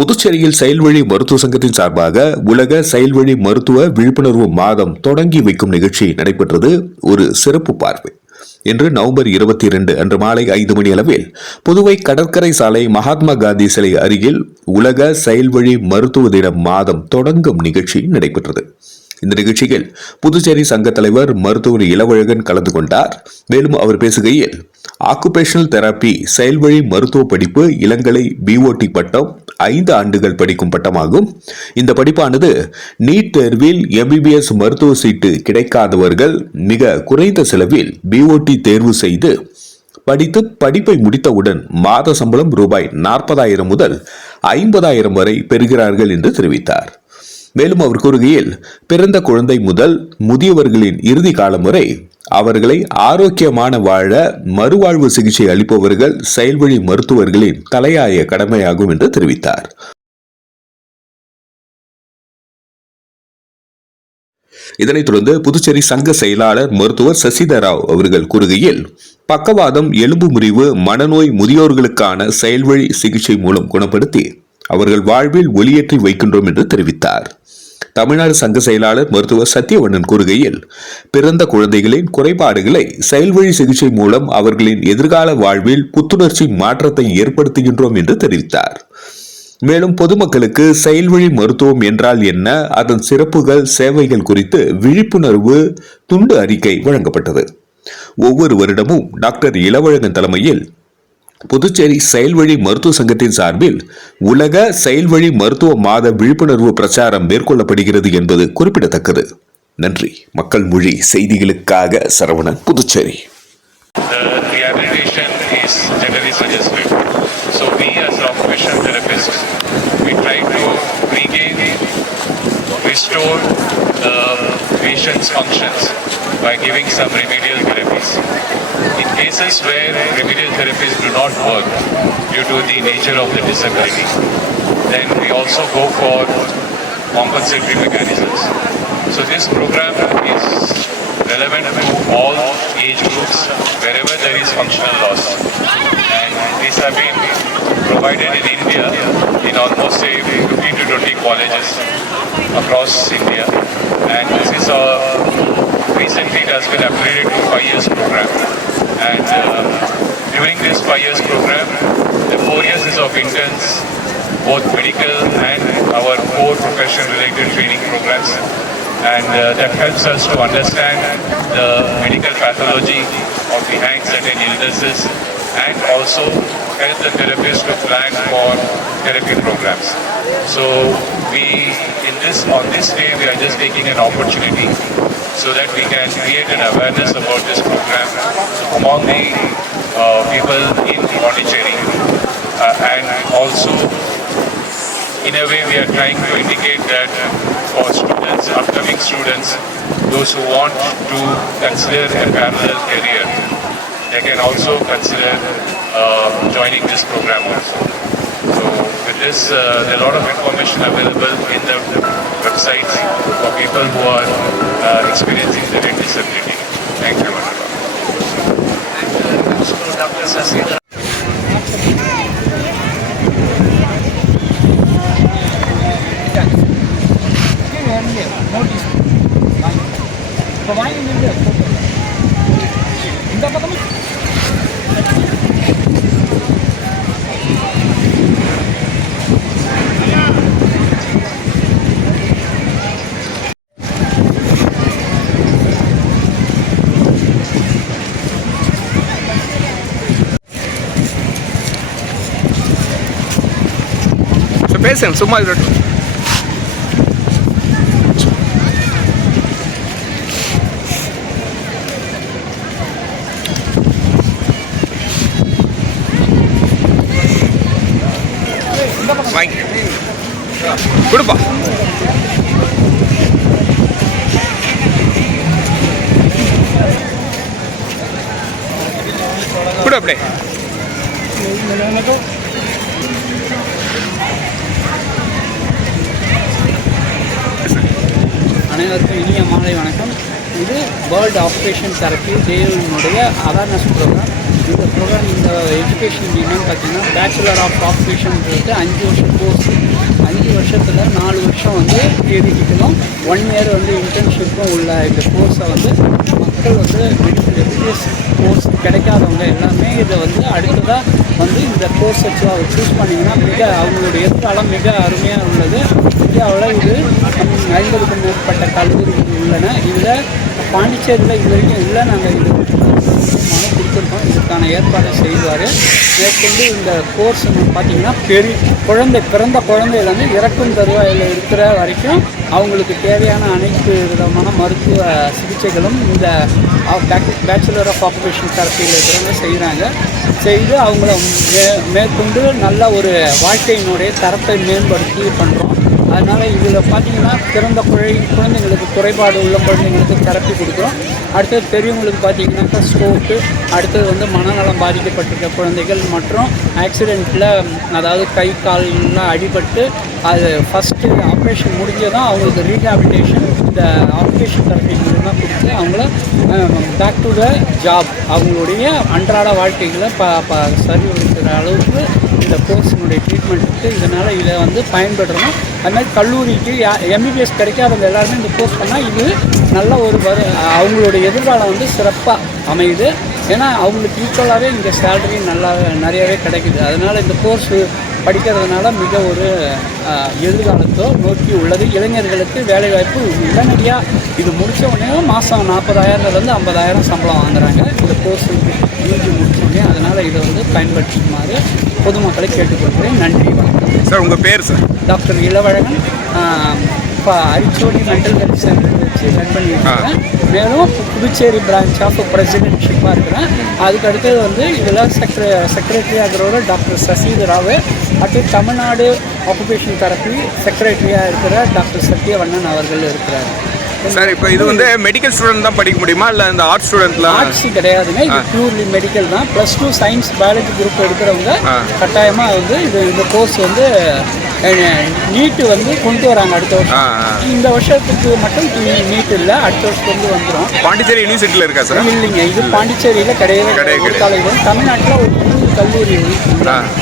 புதுச்சேரியில் செயல்வழி மருத்துவ சங்கத்தின் சார்பாக உலக செயல்வழி மருத்துவ விழிப்புணர்வு மாதம் தொடங்கி வைக்கும் நிகழ்ச்சி நடைபெற்றது. ஒரு சிறப்பு பார்வை. இன்று நவம்பர் இருபத்தி இரண்டு அன்று மாலை ஐந்து மணி அளவில் புதுவை கடற்கரை சாலை மகாத்மா காந்தி சிலை அருகில் உலக செயல்வழி மருத்துவ தின மாதம் தொடங்கும் நிகழ்ச்சி நடைபெற்றது. இந்த நிகழ்ச்சியில் புதுச்சேரி சங்க தலைவர் மருத்துவர் இளவழகன் கலந்து கொண்டார். மேலும் அவர் பேசுகையில் ஆக்குபேஷனல் தெரப்பி செயல்வழி மருத்துவ படிப்பு இளங்கலை பிஓடி பட்டம் ஐந்து ஆண்டுகள் படிக்கும் பட்டமாகும். இந்த படிப்பானது நீட் தேர்வில் எம்பிபிஎஸ் மருத்துவ சீட்டு கிடைக்காதவர்கள் மிக குறைந்த செலவில் பிஓடி தேர்வு செய்து படித்து படிப்பை முடித்தவுடன் மாத சம்பளம் ரூபாய் நாற்பதாயிரம் முதல் ஐம்பதாயிரம் வரை பெறுகிறார்கள் என்று தெரிவித்தார். மேலும் அவர் கூறுகையில் பிறந்த குழந்தை முதல் முதியவர்களின் இறுதி காலம் வரை அவர்களை ஆரோக்கியமான வாழ மறுவாழ்வு சிகிச்சை அளிப்பவர்கள் செயல்வழி மருத்துவர்களின் தலையாய கடமையாகும் என்று தெரிவித்தார். இதனைத் தொடர்ந்து புதுச்சேரி சங்க செயலாளர் மருத்துவர் சசிதராவ் அவர்கள் கூறுகையில் பக்கவாதம் எலும்பு முறிவு மனநோய் முதியோர்களுக்கான செயல்வழி சிகிச்சை மூலம் குணப்படுத்தி அவர்கள் வாழ்வில் ஒளியேற்றி வைக்கின்றோம் என்று தெரிவித்தார். தமிழ்நாடு சங்க செயலாளர் மருத்துவர் சத்தியவண்ணன் கூறுகையில் பிறந்த குழந்தைகளின் குறைபாடுகளை செயல்வழி சிகிச்சை மூலம் அவர்களின் எதிர்கால வாழ்வில் புத்துணர்ச்சி மாற்றத்தை ஏற்படுத்துகின்றோம் என்று தெரிவித்தார். மேலும் பொதுமக்களுக்கு செயல்வழி மருத்துவம் என்றால் என்ன? அதன் சிறப்புகள் சேவைகள் குறித்து விழிப்புணர்வு துண்டு அறிக்கை வழங்கப்பட்டது. ஒவ்வொரு வருடமும் டாக்டர் இளவழகன் தலைமையில் புதுச்சேரி செயல்வழி மருத்துவ சங்கத்தின் சார்பில் உலக செயல்வழி மருத்துவ மாத விழிப்புணர்வு பிரச்சாரம் மேற்கொள்ளப்படுகிறது என்பது குறிப்பிடத்தக்கது நன்றி மக்கள் மொழி செய்திகளுக்காக Saravanan Puducherry restore the patient's functions by giving some remedial In cases where remedial therapies do not work due to the nature of the disability, then we also go for compensatory mechanisms. So this program is relevant to all age groups wherever there is functional loss. And these have been provided in India in almost say 15 to 20 colleges across India. And this is a recently has been upgraded years program. And uh, during this five years program, the four years is of intense both medical and our core profession related training programs and uh, that helps us to understand the medical pathology of behind certain illnesses and also help the therapist to plan for therapy programs. So we this on this day we are just taking an opportunity so that we can create an awareness about this program among the uh, people in Pondicherry uh, and also in a way we are trying to indicate that for students, upcoming students, those who want to consider a parallel career, they can also consider uh, joining this program also. So this, uh, a lot of information available in the website for people who are uh, experiencing the disability. Thank you. Manoj. Dr. பேசுங்க சும்மா இருக்கட்டும் வாங்கி. கொடுப்பா. கொடு அப்படியே. அனைவருக்கும் இனிய மாலை வணக்கம். இது வேர்ல்டு ஆக்குபேஷன் தெரப்பி தேவனுடைய அவேர்னஸ் ப்ரோக்ராம் இந்த ப்ரோக்ராம் இந்த எஜுகேஷன் என்னன்னு பார்த்தீங்கன்னா பேச்சுலர் ஆஃப் ஆக்குபேஷன்ன்றது அஞ்சு வருஷம் கோர்ஸ் அஞ்சு வருஷத்தில் நாலு வருஷம் வந்து எழுதிக்கணும் ஒன் இயர் வந்து இன்டர்ன்ஷிப்பும் உள்ள இந்த கோர்ஸை வந்து மக்கள் வந்து மெடிக்கல் எம்பிபிஎஸ் கோர்ஸ் கிடைக்காதவங்க எல்லாமே இதை வந்து அடுத்ததாக வந்து இந்த கோர்ஸ் வச்சு சூஸ் பண்ணிங்கன்னா மிக அவங்களுடைய எதிர்காலம் மிக அருமையாக உள்ளது. இந்தியாவில் இது ஐம்பதுக்கும் மேற்பட்ட கல்லூரிகள் உள்ளன. இதில் பாண்டிச்சேரியில் இது வரைக்கும் இல்லை. நாங்கள் இது மனு கொடுத்துருக்கோம். இதுக்கான ஏற்பாடு செய்வார். மேற்கொண்டு இந்த கோர்ஸ் பார்த்தீங்கன்னா பெரிய குழந்தை பிறந்த குழந்தையிலேருந்து இறக்கும் தருவாயில் இருக்கிற வரைக்கும் அவங்களுக்கு தேவையான அனைத்து விதமான மருத்துவ சிகிச்சைகளும் இந்த பேச்சுலர் ஆஃப் ஆக்குபேஷன் தெரப்பியில் இருக்கிறவங்க செய்கிறாங்க செய்து அவங்கள மே மேற்கொண்டு நல்ல ஒரு வாழ்க்கையினுடைய தரத்தை மேம்படுத்தி பண்ணுறோம் அதனால் இதில் பார்த்தீங்கன்னா பிறந்த குழை குழந்தைங்களுக்கு குறைபாடு உள்ள குழந்தைங்களுக்கு தெரப்பி கொடுக்குறோம். அடுத்தது பெரியவங்களுக்கு பார்த்தீங்கன்னாக்கா ஸ்ட்ரோக்கு அடுத்தது வந்து மனநலம் பாதிக்கப்பட்டிருக்க குழந்தைகள் மற்றும் ஆக்சிடெண்ட்டில் அதாவது கை கால்லாம் அடிபட்டு அது ஃபஸ்ட்டு ஆப்ரேஷன் முடிஞ்சதும் அவங்களுக்கு ரீஹாபிலிட்டேஷன் இந்த ஆப்ரேஷன் தெரப்பி மூலமாக கொடுத்து அவங்கள பேக் டு த ஜாப் அவங்களுடைய அன்றாட வாழ்க்கைகளை ப ப சரிவடுத்துகிற அளவுக்கு இந்த கோர்ஸினுடைய ட்ரீட்மெண்ட்டுக்கு இதனால் இதை வந்து பயன்படுறோம் அதுமாதிரி கல்லூரிக்கு எம்பிபிஎஸ் கிடைக்காதவங்க எல்லாருமே இந்த கோர்ஸ் பண்ணால் இது நல்ல ஒரு வரு அவங்களுடைய எதிர்காலம் வந்து சிறப்பாக அமையுது. ஏன்னா அவங்களுக்கு ஈக்குவலாகவே இங்கே சேலரி நல்லா நிறையவே கிடைக்குது. அதனால் இந்த கோர்ஸ் படிக்கிறதுனால மிக ஒரு எதிர்காலத்தோ நோக்கி உள்ளது. இளைஞர்களுக்கு வேலைவாய்ப்பு உடனடியாக இது முடித்த உடனே மாதம் நாற்பதாயிரத்துலேருந்து ஐம்பதாயிரம் சம்பளம் வாங்குறாங்க. இந்த கோர்ஸ் யூஜி முடிச்சோடனே அதனால் இதை வந்து பயன்படுத்திக்குமாறு பொதுமக்களை கேட்டுக்கொள்கிறேன். நன்றி வணக்கம். சார் உங்கள் பேர் சார்? டாக்டர் இளவழகன். இப்போ அரிச்சோடி மென்டல் ஹெல்த் சென்டர் வச்சு ரன் பண்ணியிருக்கேன் மேலும் புதுச்சேரி பிரான்ச் ஆஃப் பிரசிடென்ட்ஷிப்பாக இருக்கிறேன். அதுக்கு அடுத்தது வந்து இதில் செக்ர செக்ரட்டரியாக இருக்கிறவர் டாக்டர் சசிதராவு அடுத்து தமிழ்நாடு ஆக்குபேஷன் தெரப்பி செக்ரட்டரியாக இருக்கிற டாக்டர் சத்யவண்ணன் அவர்கள் இருக்கிறார். சார் இப்போ இது வந்து மெடிக்கல் ஸ்டூடெண்ட் தான் படிக்க முடியுமா? இல்லை இந்த ஆர்ட் ஸ்டூடெண்ட்லாம் ஆர்ட்ஸ் கிடையாதுங்க. இது பியூர்லி மெடிக்கல் தான். Plus two science biology group எடுக்கிறவங்க. கட்டாயமாக வந்து இது இந்த கோர்ஸ் வந்து நீட்டு வந்து கொண்டு வராங்க அடுத்த வருஷம். இந்த வருஷத்துக்கு மட்டும் நீட் இல்லை அடுத்த வருஷம் வந்து வந்துடும் பாண்டிச்சேரி யூனிவர்சிட்டியில் இருக்கா சார் இல்லைங்க. இது பாண்டிச்சேரியில் கிடையவே கிடையாது, தமிழ்நாட்டில் ஒரு கல்லூரி.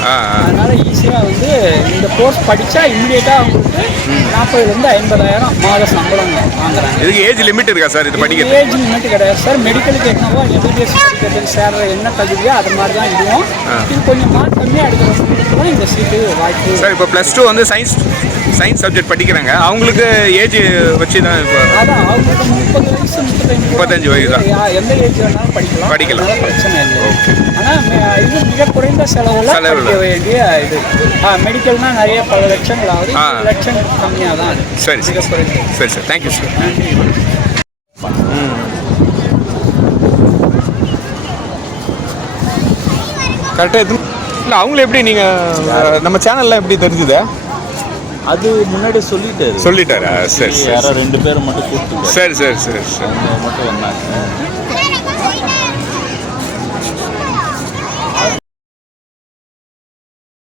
அதனால ஈஸியாக வந்து இந்த கோர்ஸ் படித்தா இம்மிடியேட்டாக அவங்களுக்கு நாற்பதுலேருந்து ஐம்பதாயிரம் மாத சம்பளம் வாங்குறாங்க. இதுக்கு ஏஜ் லிமிட் இருக்கா சார் இது படிக்கிறது ஏஜ் லிமிட் கிடையாது சார் மெடிக்கலுக்கு என்னவோ எம்பிபிஎஸ் படிக்கிறதுக்கு சேர்ற என்ன தகுதியோ அது மாதிரி தான் இதுவும் இது கொஞ்சம் மார்க் கம்மியாக எடுக்கிறவங்களுக்கு இந்த சீட்டு வாய்ப்பு சார் இப்போ ப்ளஸ் டூ வந்து சயின்ஸ் சயின்ஸ் சப்ஜெக்ட் படிக்கிறாங்க. அவங்களுக்கு ஏஜ் வச்சு தான் முப்பத்தஞ்சு முப்பத்தஞ்சு வயசு தான். எந்த ஏஜ் வேணாலும் படிக்கலாம். படிக்கலாம். பிரச்சனை இல்லை. ஆனால் இது மிக குறைந்த செலவில் செலவுல. வேண்டிய இது. மெடிக்கல்னா நிறைய பல லட்சங்கள் ஆகுது ஆ. லட்சம் கம்மியாக தான் சரி சரி. சரி சார். தேங்க்யூ சார் நன்றி கரெக்டாக இல்லை அவங்கள எப்படி நீங்கள் நம்ம சேனலில் எப்படி தெரிஞ்சுது? அது முன்னாடி சொல்லிட்டாரு. சொல்லிட்டாரா. சரி சரி யாரோ ரெண்டு பேரை மட்டும் கூப்பிட்டு சரி சரி சரி சரி. மட்டும் வந்தாங்க.